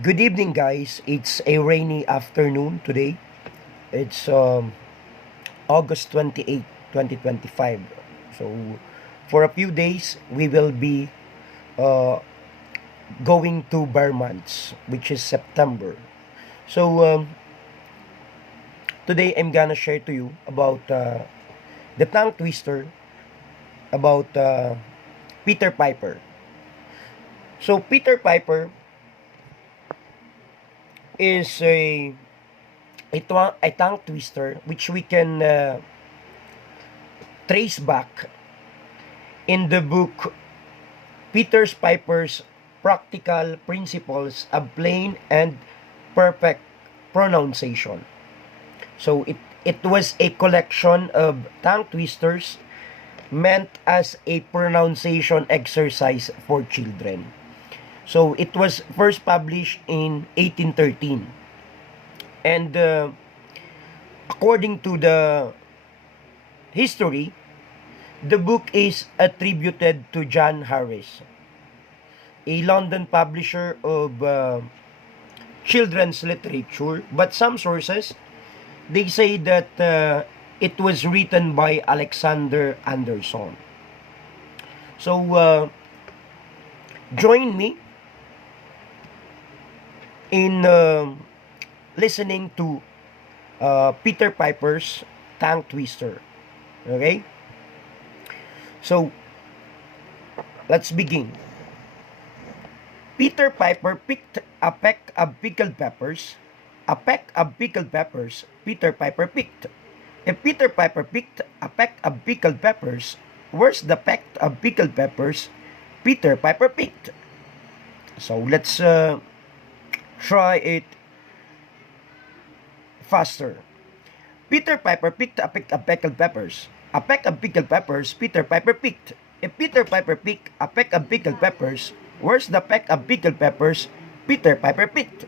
Good evening, guys. It's a rainy afternoon today. It's August 28, 2025. So, for a few days, we will be uh, going to bare months, which is September. So, today I'm gonna share to you about the tongue twister about Peter Piper. So, Peter Piper is a tongue twister which we can trace back in the book Peter Piper's Practical Principles of Plain and Perfect Pronunciation. So it was a collection of tongue twisters meant as a pronunciation exercise for children. So it was first published in 1813. And according to the history, the book is attributed to John Harris, a London publisher of children's literature. But some sources, they say that it was written by Alexander Anderson. So join me in listening to Peter Piper's Tongue Twister. Okay? So, let's begin. Peter Piper picked a peck of pickled peppers. A peck of pickled peppers Peter Piper picked. If Peter Piper picked a peck of pickled peppers, where's the peck of pickled peppers Peter Piper picked? So, let's try it faster. Peter Piper picked a peck of pickled peppers. A peck of pickled peppers Peter Piper picked. If Peter Piper picked a peck of pickled peppers, where's the peck of pickled peppers Peter Piper picked?